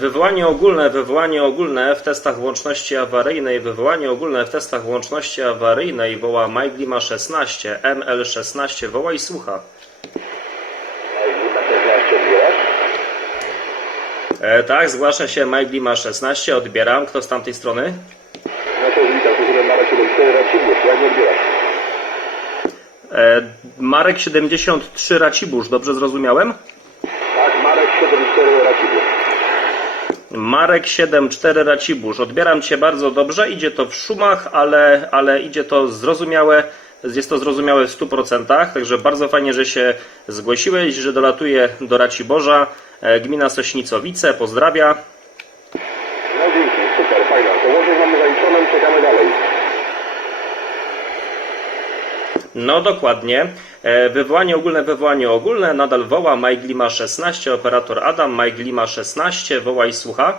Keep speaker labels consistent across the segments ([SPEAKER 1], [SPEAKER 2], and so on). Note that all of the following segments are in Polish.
[SPEAKER 1] Wywołanie ogólne, wywołanie ogólne w testach łączności awaryjnej, wywołanie ogólne w testach łączności awaryjnej woła MyGlima 16, ML16, woła i słucha.
[SPEAKER 2] Lima 16 odbierasz?
[SPEAKER 1] E, tak, zgłasza się MyGlima 16, odbieram. Kto z tamtej strony?
[SPEAKER 2] No to witam, to sobie Mara 74 Racibiusz, jak nie odbierasz?
[SPEAKER 1] E, Marek 73 Racibusz, dobrze zrozumiałem?
[SPEAKER 2] Tak, Marek 74 Racibiusz.
[SPEAKER 1] Marek 74 Racibusz, odbieram Cię bardzo dobrze, idzie to w szumach, ale, ale idzie to zrozumiałe, jest to zrozumiałe w 100%, także bardzo fajnie, że się zgłosiłeś, że dolatuje do Raciborza, e, gmina Sośnicowice, pozdrawia.
[SPEAKER 2] No dzięki, super, fajna. To łączność mamy zaliczoną, czekamy dalej.
[SPEAKER 1] No dokładnie. E, Wywołanie ogólne, wywołanie ogólne. Nadal woła Majglima 16, operator Adam, Majglima 16, woła i słucha.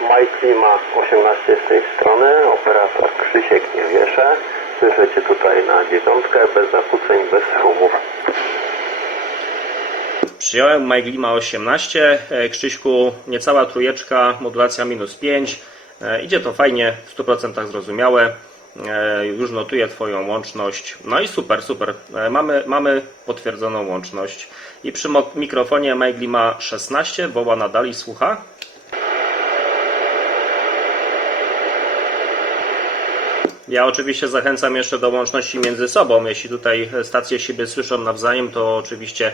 [SPEAKER 3] Mike Klima 18 z tej strony, operator Krzysiek nie wieszę. Słyszę Cię tutaj na dziewiątkę, bez zakłóceń, bez szumów.
[SPEAKER 1] Przyjąłem Majglima 18, e, Krzyśku niecała trójeczka, modulacja minus 5. E, Idzie to fajnie, w 100% zrozumiałe. E, Już notuję Twoją łączność. No i super, super. E, Mamy, mamy potwierdzoną łączność. I przy mikrofonie Majglima 16 woła nadal i słucha. Ja oczywiście zachęcam jeszcze do łączności między sobą. Jeśli tutaj stacje siebie słyszą nawzajem, to oczywiście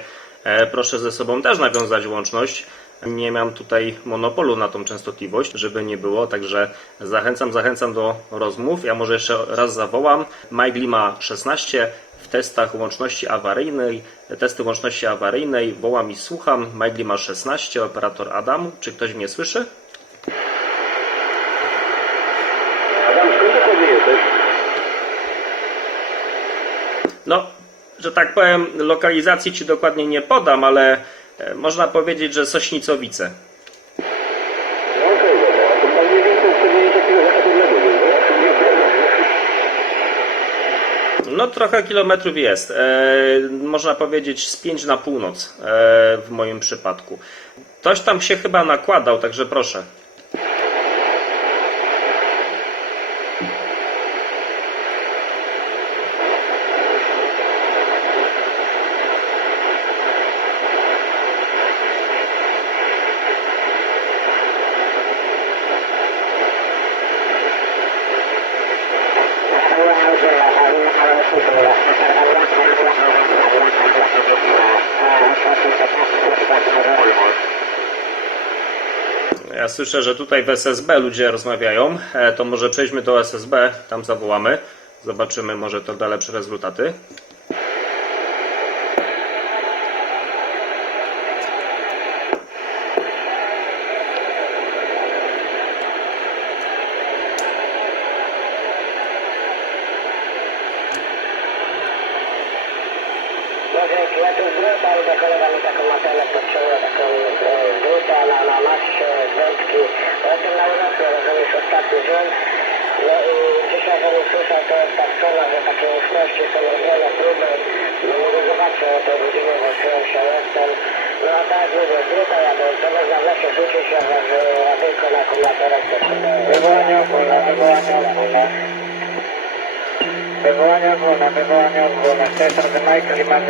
[SPEAKER 1] proszę ze sobą też nawiązać łączność. Nie mam tutaj monopolu na tą częstotliwość, żeby nie było, także zachęcam, zachęcam do rozmów. Ja może jeszcze raz zawołam. MyGlima 16 w testach łączności awaryjnej, testy łączności awaryjnej, wołam i słucham. MyGlima 16, operator Adam. Czy ktoś mnie słyszy?
[SPEAKER 2] Adam, skąd dokładnie jesteś?
[SPEAKER 1] No, że tak powiem, lokalizacji Ci dokładnie nie podam, ale można powiedzieć, że Sośnicowice.
[SPEAKER 2] No okej, dobra. A to tam mniej więcej 40 km odległość jest, nie?
[SPEAKER 1] No, trochę kilometrów jest. E, można powiedzieć z 5 na północ e, w moim przypadku. Ktoś tam się chyba nakładał, także proszę. Słyszę, że tutaj w SSB ludzie rozmawiają. E, to może przejdźmy do SSB, tam zawołamy. Zobaczymy, może to da lepsze rezultaty.
[SPEAKER 4] Może ja tu zgłębam, albo kolega mi taką mapelę podciągnął, taką drutę na, na masie, wędki. Potem na urlopie, rozumiesz, ostatni rząd. No i dzisiaj, że nie słyszał, to jest tak strona, że takie ufności są robione próby. No mówię, zobaczę o tej godzinie, bo czułem się jestem. No a tak mówię, druta jadę, to można w lesie rzucić, ja was radyjko na akumulatorach to trzeba. Wywołanie ogólne, wywołanie ogólne. Wywołanie ogólne, wywołanie ogólne. Mamy
[SPEAKER 5] Mike Lima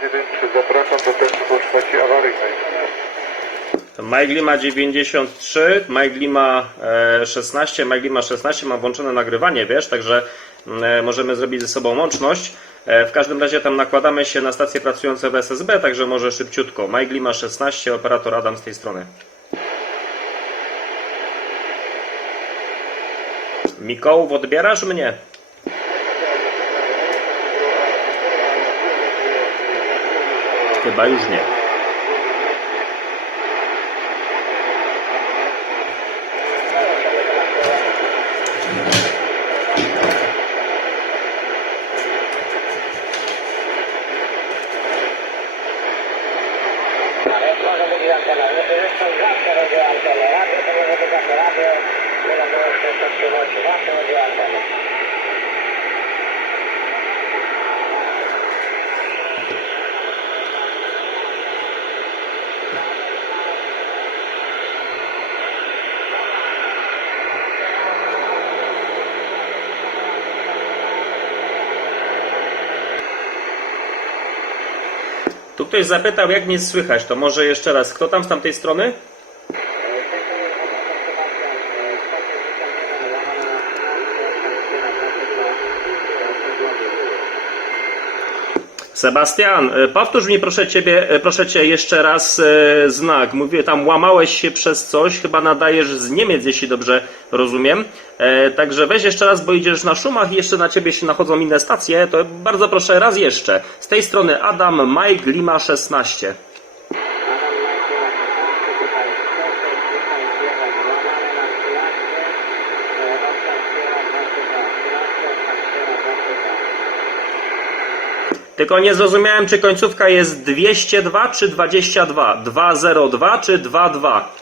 [SPEAKER 5] 93, zapraszam do testu awaryjnej.
[SPEAKER 1] MyGlima 93, MyGlima e, 16, MyGlima 16 ma włączone nagrywanie, wiesz, także e, możemy zrobić ze sobą łączność. E, W każdym razie tam nakładamy się na stacje pracujące w SSB, także może szybciutko. MyGlima 16, operator Adam z tej strony. Mikołów, odbierasz mnie? Chyba już nie.
[SPEAKER 4] Ale
[SPEAKER 1] ktoś zapytał, jak mnie słychać, to może jeszcze raz. Kto tam z tamtej strony? Sebastian, e, powtórz mi proszę ciebie, e, proszę cię jeszcze raz e, znak. Mówię, tam łamałeś się przez coś, chyba nadajesz z Niemiec, jeśli dobrze rozumiem. Także weź jeszcze raz, bo idziesz na szumach i jeszcze na ciebie się nachodzą inne stacje. To bardzo proszę raz jeszcze. Z tej strony Adam Mike Lima 16. Tylko nie zrozumiałem, czy końcówka jest 202 czy 22. 202 czy 22.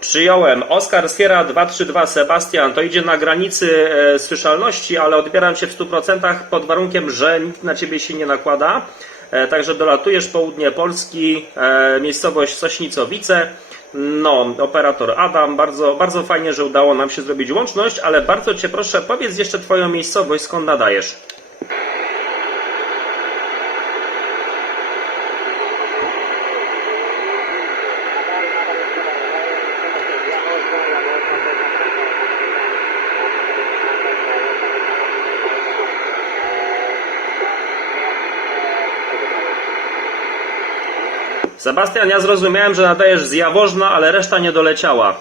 [SPEAKER 1] Przyjąłem. Oskar Sierra 232 Sebastian. To idzie na granicy e, słyszalności, ale odbieram się w 100% pod warunkiem, że nikt na ciebie się nie nakłada. E, także dolatujesz południe Polski, e, miejscowość Sośnicowice. No, operator Adam, bardzo, bardzo fajnie, że udało nam się zrobić łączność, ale bardzo Cię proszę, powiedz jeszcze Twoją miejscowość, skąd nadajesz. Sebastian, ja zrozumiałem, że nadajesz z Jaworzna, ale reszta nie doleciała.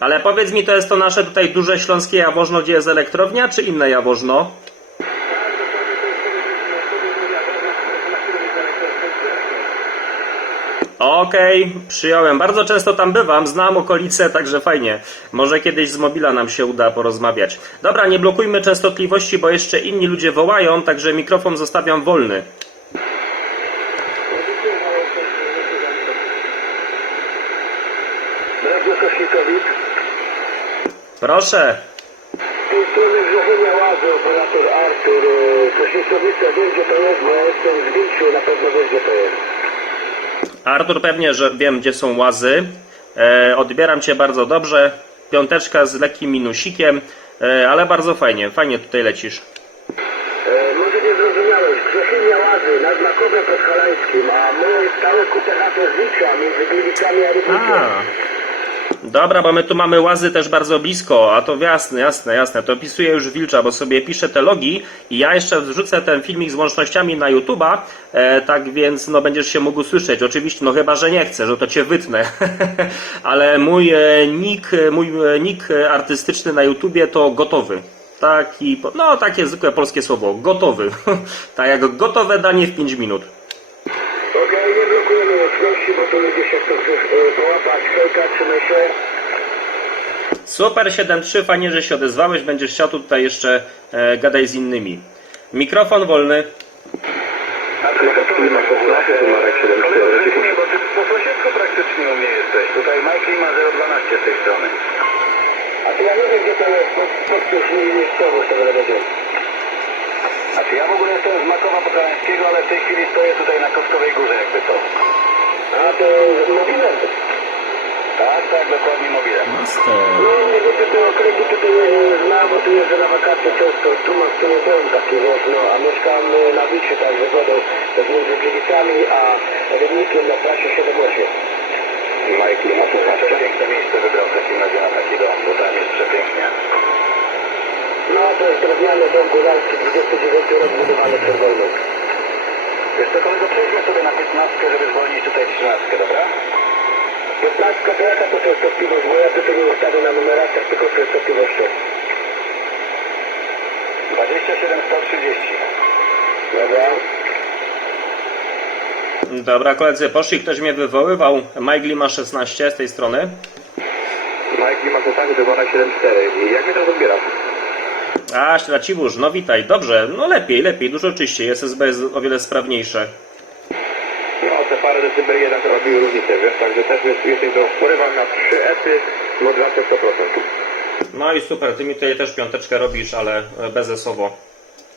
[SPEAKER 1] Ale powiedz mi, to jest to nasze tutaj duże śląskie Jaworzno, gdzie jest elektrownia, czy inne Jaworzno? Okej, przyjąłem. Bardzo często tam bywam, znam okolice, także fajnie. Może kiedyś z mobila nam się uda porozmawiać. Dobra, nie blokujmy częstotliwości, bo jeszcze inni ludzie wołają, także mikrofon zostawiam wolny. Proszę.
[SPEAKER 6] Łazy, operator Artur. e, gdzie to jest, bo jestem z Wilciu, na pewno gdzie to jest.
[SPEAKER 1] Artur, pewnie, że wiem, gdzie są łazy. E, odbieram Cię bardzo dobrze. Piąteczka z lekkim minusikiem, e, ale bardzo fajnie, fajnie tutaj lecisz.
[SPEAKER 6] E, może nie zrozumiałeś, Grzesinia Łazy, nad Makowem Podhalańskim, a my stałe QTH z Wilcia, między Gliwicami a Rybnikiem.
[SPEAKER 1] A. Dobra, bo my tu mamy łazy też bardzo blisko, a to jasne, jasne, jasne. To opisuję już Wilcza, bo sobie piszę te logi i ja jeszcze wrzucę ten filmik z łącznościami na YouTube'a, e, tak więc no będziesz się mógł słyszeć. Oczywiście, no chyba, że nie chcesz, że to cię wytnę. Ale mój e, nick, mój e, nick e, artystyczny na YouTubie to gotowy. Taki, no takie zwykłe polskie słowo, gotowy. tak jak gotowe danie w 5 minut.
[SPEAKER 6] Bo tu ludzie się połapać.
[SPEAKER 1] Super 7.3, fajnie, że się odezwałeś. Będziesz chciał tutaj jeszcze e, gadać z innymi. Mikrofon wolny.
[SPEAKER 2] bo ty po sąsiedzku praktycznie u mnie jesteś. Tutaj Mike ma 012 z tej strony.
[SPEAKER 6] A to ja nie wiem gdzie to jest, pod, podpisz mi miejscowość tego będzie.
[SPEAKER 2] Znaczy ja w ogóle jestem z Makowa Podhalańskiego, ale w tej chwili stoję tutaj na Kostkowej Górze jakby to.
[SPEAKER 6] A to mobilem.
[SPEAKER 2] Tak, tak, dokładnie mobilem.
[SPEAKER 1] Master.
[SPEAKER 6] No nie wiem, czy te okręgi tutaj e, znam, bo tu jeżdżę na wakacje często. Tu mam tu nie byłem taki woźno, a mieszkam e, na Wicie, także wodą między Gliwicami a Rybnikiem na trasie 78.
[SPEAKER 2] Mike, nie ma to piękne miejsce wybrał w takim razie na taki dom, bo tam jest przepięknie.
[SPEAKER 6] No to jest drewniany dom góralski, 29 rok budowany przed wojną.
[SPEAKER 2] Wiesz co, kolego, przejdźmy sobie na 15, żeby zwolnić 13, dobra?
[SPEAKER 6] 15 to jaka to częstotliwość, bo ja nie na numeracjach, tylko częstotliwością.
[SPEAKER 2] 27 130.
[SPEAKER 6] Dobra?
[SPEAKER 1] Dobra, koledzy, poszli. Ktoś mnie wywoływał. Mike ma 16 z tej strony.
[SPEAKER 2] Mike, nie ma kontaktu do 274. I jak mnie to odbiera?
[SPEAKER 1] A, Ślaciwóż, no witaj. Dobrze, no lepiej, lepiej, dużo czyściej. SSB jest o wiele sprawniejsze.
[SPEAKER 2] No, te parę decybeli jednak robiły różnicę, wiesz, także też jest, jesteś do porywa na 3 ety, modulacja 100%.
[SPEAKER 1] No i super, ty mi tutaj też piąteczkę robisz, ale bezesowo.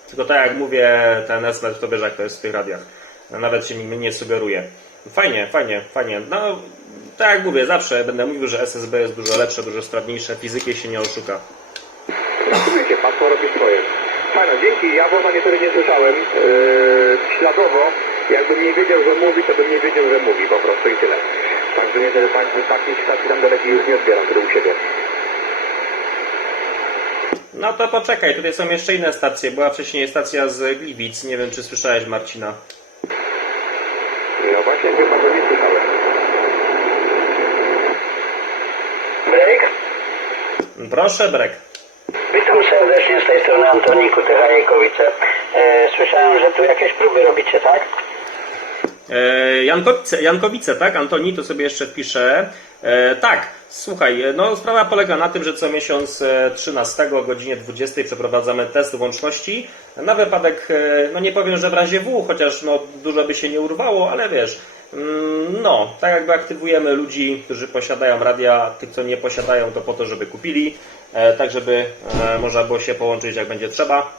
[SPEAKER 1] Tylko tak jak mówię, ten SMET to wiesz jak to jest w tych radiach. Nawet się nim nie sugeruje. Fajnie, fajnie, fajnie. No, tak jak mówię, zawsze będę mówił, że SSB jest dużo lepsze, dużo sprawniejsze, fizyki się nie oszuka.
[SPEAKER 5] Wiecie, pasmo robi swoje. Fajno, dzięki. Ja Boża niektórych nie słyszałem. Yy, śladowo, jakbym nie wiedział, że mówi, to bym nie wiedział, że mówi po prostu i tyle. Także nie, tak, takich stacji tam daleki już nie odbieram, który u siebie.
[SPEAKER 1] No to poczekaj, tutaj są jeszcze inne stacje. Była wcześniej stacja z Gliwic, nie wiem czy słyszałeś Marcina.
[SPEAKER 5] No właśnie, chyba go nie słyszałem.
[SPEAKER 7] Brek?
[SPEAKER 1] Proszę, Brek.
[SPEAKER 7] Witam serdecznie z tej strony Antoniku Tychajkowice. E, słyszałem, że tu jakieś próby robicie, tak?
[SPEAKER 1] E, Jankowice, Jankowice, tak? Antoni, to sobie jeszcze wpiszę. E, tak, słuchaj, e, no sprawa polega na tym, że co miesiąc e, 13 o godzinie 20 przeprowadzamy test łączności. Na wypadek, no nie powiem, że w razie W, chociaż no dużo by się nie urwało, ale wiesz, mm, no, tak jakby aktywujemy ludzi, którzy posiadają radia, tych co nie posiadają to po to, żeby kupili, tak żeby można było się połączyć jak będzie trzeba.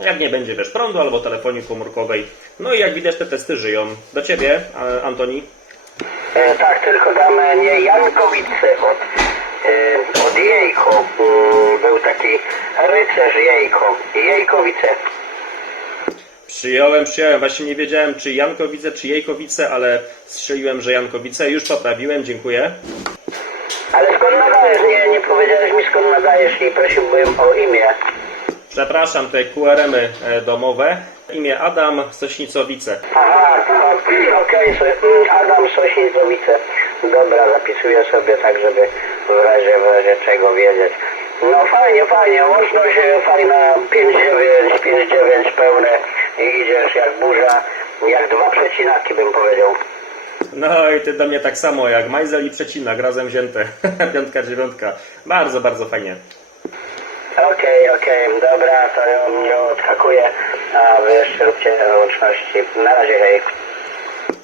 [SPEAKER 1] Jak nie będzie wiesz prądu albo telefonii komórkowej. No i jak widać te testy żyją. Do ciebie, Antoni.
[SPEAKER 7] E, tak, tylko damy nie Jankowice od, e, od Jejko. Mm, był taki rycerz Jejko. Jejkowice.
[SPEAKER 1] Przyjąłem, przyjąłem. Właśnie nie wiedziałem, czy Jankowice, czy Jejkowice, ale strzeliłem, że Jankowice. Już poprawiłem, dziękuję.
[SPEAKER 7] Ale skąd nadajesz? Nie, nie powiedziałeś mi skąd nadajesz i prosiłbym o imię.
[SPEAKER 1] Przepraszam, te QRM-y e, domowe. Imię Adam Sośnicowice.
[SPEAKER 7] Aha, okej, so, mm, Adam Sosnicowice. Dobra, zapisuję sobie tak, żeby w razie, w razie czego wiedzieć. No fajnie, fajnie, łączność fajna, 5-9, 5-9 pełne i idziesz jak burza, jak dwa przecinaki bym powiedział.
[SPEAKER 1] No i ty do mnie tak samo, jak Majzel i Przecinak, razem wzięte. Piątka, dziewiątka. Bardzo, bardzo fajnie.
[SPEAKER 7] Okej, okej, dobra, to ja nie odhakuję, a wy jeszcze róbcie łączności. Na razie, hej.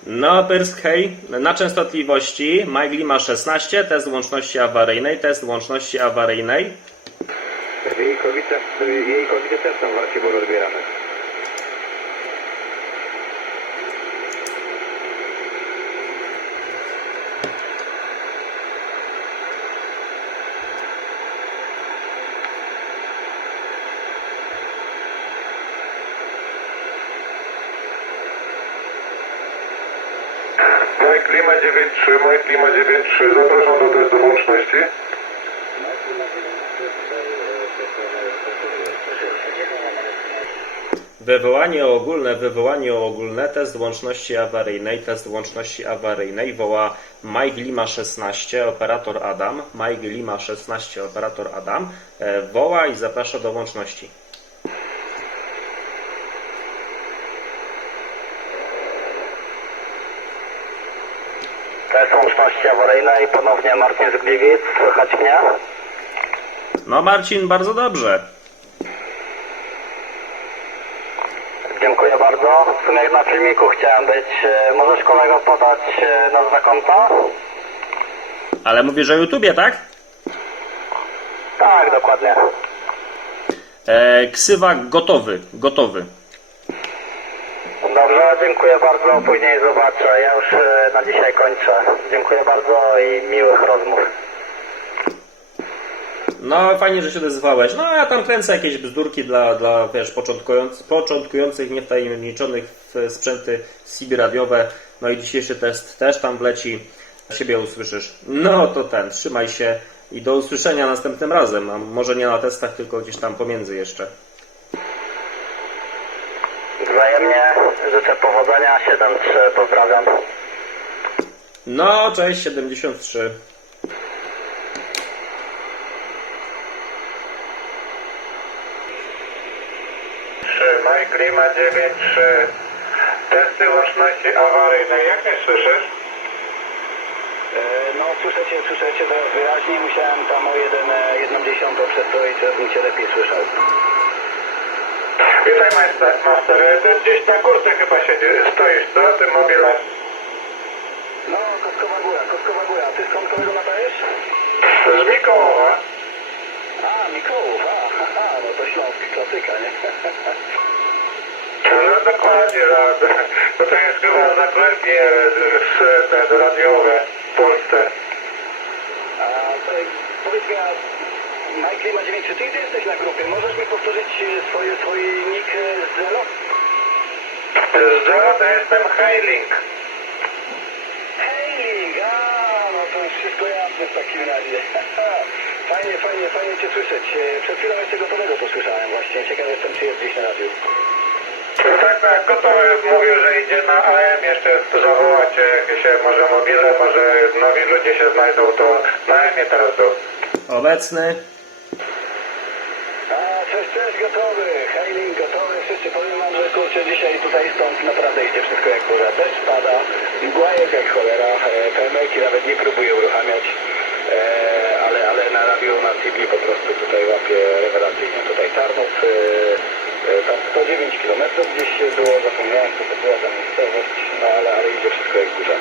[SPEAKER 1] No, Pyrsk, hej. Na częstotliwości Mike ma 16, test łączności awaryjnej, test łączności awaryjnej.
[SPEAKER 5] Jejkowice, jejkowice też są w Arciborze odbierane.
[SPEAKER 8] Mike Klima 93, Mike Klima 93, zapraszam do testu łączności.
[SPEAKER 1] Wywołanie ogólne, wywołanie ogólne, test łączności awaryjnej, test łączności awaryjnej woła Mike Lima 16, operator Adam, Mike Lima 16, operator Adam, e, woła i zaprasza do łączności.
[SPEAKER 7] Test łączności awaryjnej, ponownie Marcin z Gliwic, słychać mnie?
[SPEAKER 1] No Marcin, bardzo dobrze.
[SPEAKER 7] Dziękuję bardzo. W sumie na filmiku chciałem być. E, Możesz kolego podać e, nazwę konta?
[SPEAKER 1] Ale mówisz o YouTubie, tak?
[SPEAKER 7] Tak, dokładnie.
[SPEAKER 1] E, ksywa gotowy, gotowy.
[SPEAKER 7] Dobrze, dziękuję bardzo. Później zobaczę. Ja już e, na dzisiaj kończę. Dziękuję bardzo i miłych rozmów.
[SPEAKER 1] No, fajnie, że się odezwałeś. No, ja tam kręcę jakieś bzdurki dla, dla wiesz, początkując, początkujących, niewtajemniczonych w sprzęty CB radiowe. No i dzisiejszy test też tam wleci. Siebie usłyszysz. No to ten, trzymaj się i do usłyszenia następnym razem. A może nie na testach, tylko gdzieś tam pomiędzy jeszcze.
[SPEAKER 7] Wzajemnie życzę powodzenia. 7-3, pozdrawiam.
[SPEAKER 1] No, cześć, 73.
[SPEAKER 8] Klima 93, testy łączności awaryjnej. Jak mnie słyszysz?
[SPEAKER 7] No słyszę Cię, słyszę Cię teraz wyraźnie. Musiałem tam o jeden, e, jedną dziesiątą przestroić, żebym Cię lepiej słyszał.
[SPEAKER 8] Witaj master, master. Ty gdzieś na górce chyba siedzisz, stoisz, co? Tym mobilem.
[SPEAKER 7] No, Kostkowa Góra, Kostkowa Góra. Ty skąd kolego nadajesz?
[SPEAKER 8] Z Mikołowa.
[SPEAKER 7] A, Mikołów, a, haha, no to Śląsk, klasyka, nie?
[SPEAKER 8] No
[SPEAKER 9] dokładnie, no, bo to jest chyba zagłębie z, te, radiowe w Polsce.
[SPEAKER 2] A to, powiedz mi, a Mike ma 9, czy ty jesteś na grupie? Możesz mi powtórzyć e, swoje, swój nick e, z Zelo?
[SPEAKER 9] Z Zero to jestem Hailing.
[SPEAKER 2] Hej, a, no to już wszystko jasne w takim razie. Fajnie, fajnie, fajnie Cię słyszeć. E, Przed chwilą jeszcze gotowego posłyszałem właśnie. Ciekaw jestem, czy jest gdzieś na radiu.
[SPEAKER 9] Tak, tak, gotowy mówił, że idzie na AM jeszcze zawołać jakieś e, może mobile, może nowi ludzie się znajdą, to na AM teraz był.
[SPEAKER 1] Obecny.
[SPEAKER 2] A, cześć, cześć, gotowy. Hailing, gotowy. Wszyscy powiem wam, że kurczę, dzisiaj tutaj stąd naprawdę idzie wszystko jak burza. Deszcz pada, mgła jest jak cholera. E, PML-ki nawet nie próbuję uruchamiać. E, ale, ale na radio, na TV po prostu tutaj łapię rewelacyjnie. Tutaj Tarnów, e, tam 109 km gdzieś się było, zapomniałem co to była za miejscowość, no ale, ale idzie wszystko jak burza.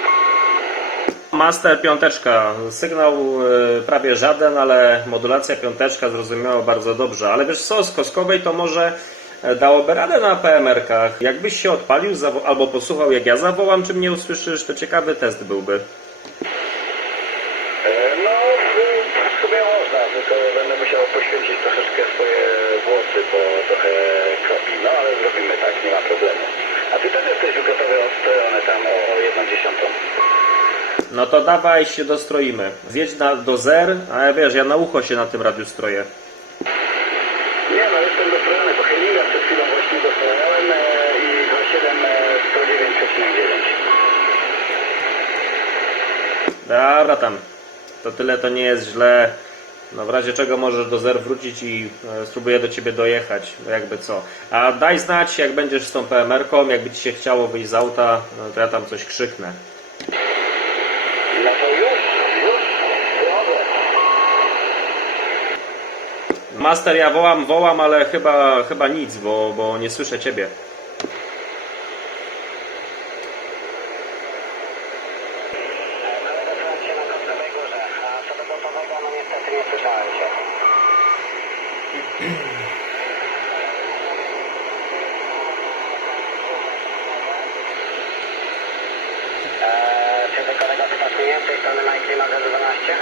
[SPEAKER 1] Master piąteczka. Sygnał y, prawie żaden, ale modulacja piąteczka zrozumiała bardzo dobrze. Ale wiesz co, z Koskowej to może e, dałoby radę na PMR-kach. Jakbyś się odpalił albo posłuchał jak ja zawołam, czy mnie usłyszysz, to ciekawy test byłby.
[SPEAKER 2] E, No, w- w sumie można, tylko będę musiał poświęcić troszeczkę swoje włosy, bo trochę kropi. No, ale zrobimy tak, nie ma problemu. A ty też jesteś gotowy od strony tam o, o jedną dziesiątą.
[SPEAKER 1] No to dawaj się dostroimy. Zjedź na, do zer, a ja wiesz, ja na ucho się na tym radiu stroję.
[SPEAKER 2] Nie no, jestem dostrojony, bo Heilinga przed chwilą właśnie dostrojałem e, i 27 109,9.
[SPEAKER 1] Dobra tam. To tyle to nie jest źle. No w razie czego możesz do zer wrócić i e, spróbuję do ciebie dojechać, jakby co. A daj znać, jak będziesz z tą PMR-ką, jakby ci się chciało wyjść z auta, no to ja tam coś krzyknę.
[SPEAKER 2] No to już, już, jadę.
[SPEAKER 1] Master, ja wołam, wołam, ale chyba, chyba nic, bo, bo nie słyszę ciebie.
[SPEAKER 4] Kolega słucham się na Kosowej Górze, a co do gotowego, no niestety nie słyszałem cię. Eee, czy to kolega smakuje z tej strony Mike Lima 12?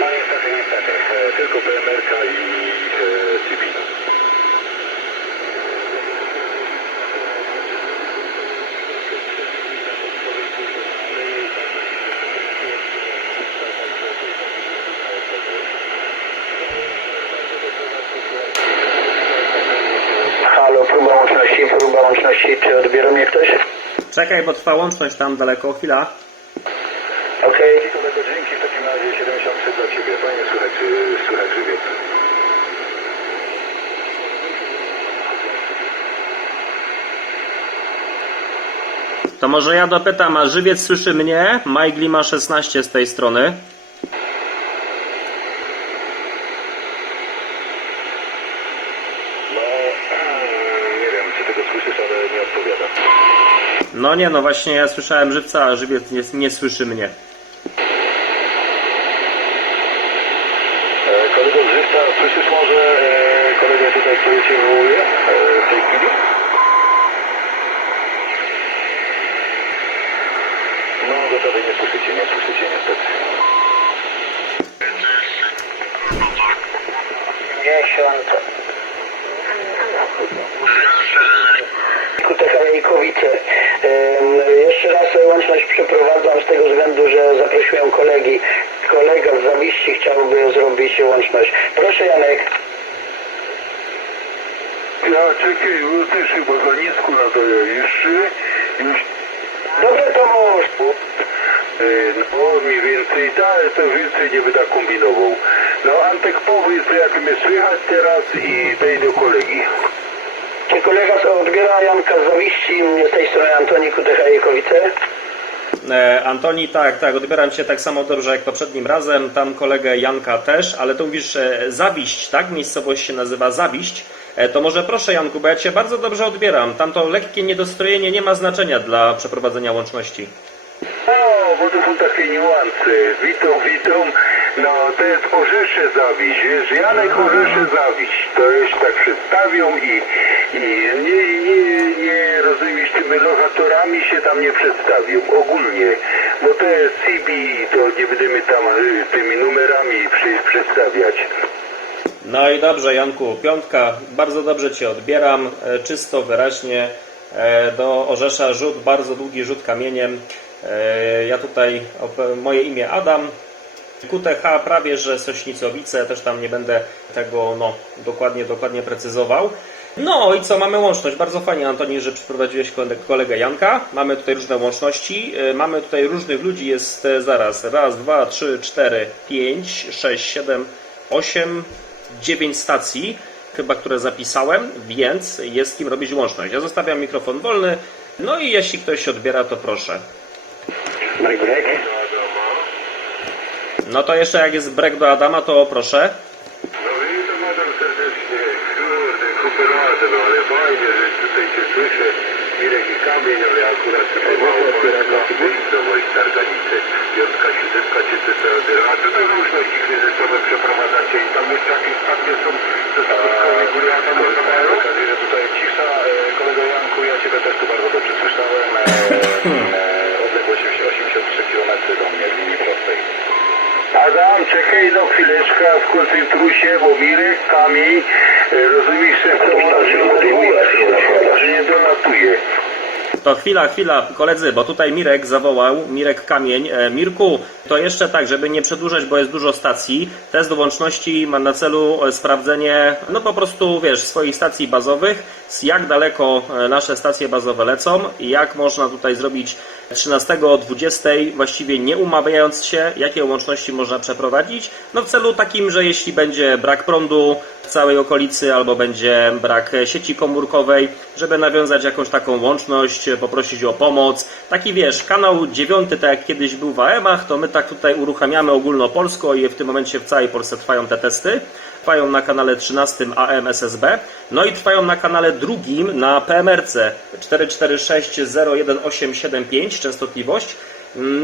[SPEAKER 2] No niestety, niestety. E, Tylko PMR-ka i e, CB. Halo, próba łączności. Czy odbiera mnie ktoś?
[SPEAKER 1] Czekaj, bo trwa łączność tam daleko, chwila.
[SPEAKER 2] Okej. Okay. Kolego, dzięki w takim razie 73 dla Ciebie. Fajnie słychać, słychać żywiec.
[SPEAKER 1] To może ja dopytam, a żywiec słyszy mnie? Mike Lima 16 z tej strony.
[SPEAKER 2] No, nie wiem, czy tego słyszysz, ale nie odpowiada.
[SPEAKER 1] No nie, no właśnie ja słyszałem żywca, a żywiec nie, nie słyszy mnie.
[SPEAKER 2] E, kolego Żywca, słyszysz może e, kolega tutaj, który Cię wywołuje e, w tej chwili? No, gotowy, nie słyszycie, nie słyszycie niestety.
[SPEAKER 4] 50.
[SPEAKER 2] Kutecha Jajkowice. Ym, Jeszcze raz łączność przeprowadzam z tego względu, że zaprosiłem kolegi. Kolega z Zawiści chciałby zrobić łączność. Proszę Janek.
[SPEAKER 9] Ja czekaj, bo też chyba za nisko nadaję jeszcze. Już
[SPEAKER 2] Dobre to mąż.
[SPEAKER 9] no mniej więcej, tak, to więcej nie będę kombinował. No Antek powiedz jak mnie słychać teraz i daj do kolegi.
[SPEAKER 2] Czy kolega odbiera Janka z Zawiści z tej strony Antoni Kutecha Jajkowice?
[SPEAKER 1] E, Antoni, tak, tak, odbieram Cię tak samo dobrze jak poprzednim razem, tam kolegę Janka też, ale tu mówisz e, Zawiść, tak? Miejscowość się nazywa Zawiść. E, to może proszę Janku, bo ja Cię bardzo dobrze odbieram. Tamto lekkie niedostrojenie nie ma znaczenia dla przeprowadzenia łączności.
[SPEAKER 9] O, bo to są takie niuanse. Witam, witam. No, to jest Orzesze Zawiś, wiesz, Janek Orzesze Zawiś. To już tak przedstawią i, i nie, nie, nie rozumiesz, tymi lokatorami się tam nie przedstawią, ogólnie. Bo to jest CB, to nie będziemy tam y, tymi numerami przy, przedstawiać.
[SPEAKER 1] No i dobrze, Janku, piątka, bardzo dobrze Cię odbieram, e, czysto, wyraźnie. E, Do Orzesza rzut, bardzo długi rzut kamieniem. E, Ja tutaj, moje imię Adam. QTH prawie, że Sośnicowice, też tam nie będę tego no, dokładnie, dokładnie precyzował. No i co, mamy łączność. Bardzo fajnie, Antoni, że przyprowadziłeś kole- kolegę Janka. Mamy tutaj różne łączności. E, Mamy tutaj różnych ludzi. Jest e, zaraz raz, dwa, trzy, cztery, pięć, sześć, siedem, osiem, dziewięć stacji, chyba które zapisałem, więc jest kim robić łączność. Ja zostawiam mikrofon wolny. No i jeśli ktoś odbiera, to proszę.
[SPEAKER 2] Break, break.
[SPEAKER 1] No to jeszcze jak jest break do Adama, to proszę.
[SPEAKER 9] No witam Adam serdecznie. Kurde, super rady, no ale fajnie, że tutaj Cię słyszę. Mirek i kamień, ale akurat tutaj mało miejscowość Targanice. Piątka, siódemka, Cię rady. A co to różności kryzysowe przeprowadzacie i tam jeszcze jakieś stacje są ze skutkowej góry, że tutaj cisza. E, Kolego Janku, ja Ciebie też tu bardzo dobrze słyszałem. E, e, Odległość 83 km do mnie w linii prostej. Adam, czekaj no chwileczkę, skoncentruj się, bo Mirek, kamień, e, rozumiesz, że to że nie dolatuje.
[SPEAKER 1] To chwila, chwila, koledzy, bo tutaj Mirek zawołał, Mirek Kamień. E, Mirku, to jeszcze tak, żeby nie przedłużać, bo jest dużo stacji. Test łączności ma na celu e, sprawdzenie, no po prostu, wiesz, swoich stacji bazowych, jak daleko e, nasze stacje bazowe lecą i jak można tutaj zrobić 13 o 20, właściwie nie umawiając się, jakie łączności można przeprowadzić. No w celu takim, że jeśli będzie brak prądu w całej okolicy albo będzie brak e, sieci komórkowej, żeby nawiązać jakąś taką łączność, poprosić o pomoc. Taki wiesz, kanał dziewiąty, tak jak kiedyś był w AM-ach, to my tutaj uruchamiamy ogólnopolsko i w tym momencie w całej Polsce trwają te testy. Trwają na kanale 13 AM SSB, no i trwają na kanale drugim na PMRC 4460185 częstotliwość.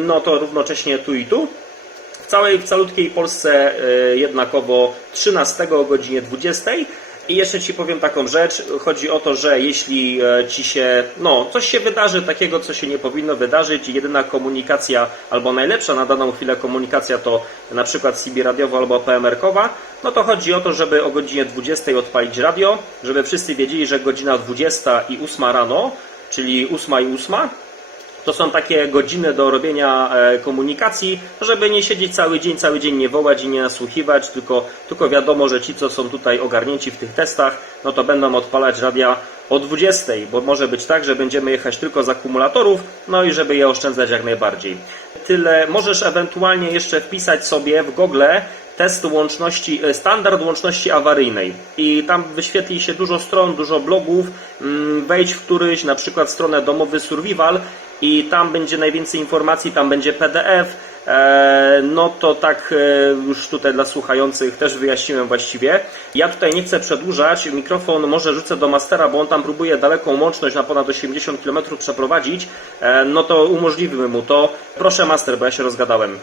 [SPEAKER 1] No to równocześnie tu i tu. W całej, w calutkiej Polsce e, jednakowo 13 o godzinie 20. I jeszcze Ci powiem taką rzecz. Chodzi o to, że jeśli e, Ci się, no, coś się wydarzy takiego, co się nie powinno wydarzyć, jedyna komunikacja, albo najlepsza na daną chwilę komunikacja to na przykład CB radiowa albo PMR-kowa, no to chodzi o to, żeby o godzinie 20 odpalić radio, żeby wszyscy wiedzieli, że godzina 20 i 8 rano, czyli 8 i 8, to są takie godziny do robienia e, komunikacji, żeby nie siedzieć cały dzień, cały dzień nie wołać i nie nasłuchiwać, tylko, tylko wiadomo, że ci, co są tutaj ogarnięci w tych testach, no to będą odpalać radia o 20, bo może być tak, że będziemy jechać tylko z akumulatorów, no i żeby je oszczędzać jak najbardziej. Tyle. Możesz ewentualnie jeszcze wpisać sobie w Google test łączności, e, standard łączności awaryjnej i tam wyświetli się dużo stron, dużo blogów, mm, wejdź w któryś, na przykład stronę domowy survival i tam będzie najwięcej informacji, tam będzie PDF, e, no to tak e, już tutaj dla słuchających też wyjaśniłem właściwie. Ja tutaj nie chcę przedłużać, mikrofon może rzucę do mastera, bo on tam próbuje daleką łączność na ponad 80 km przeprowadzić, e, no to umożliwimy mu to. Proszę master, bo ja się rozgadałem.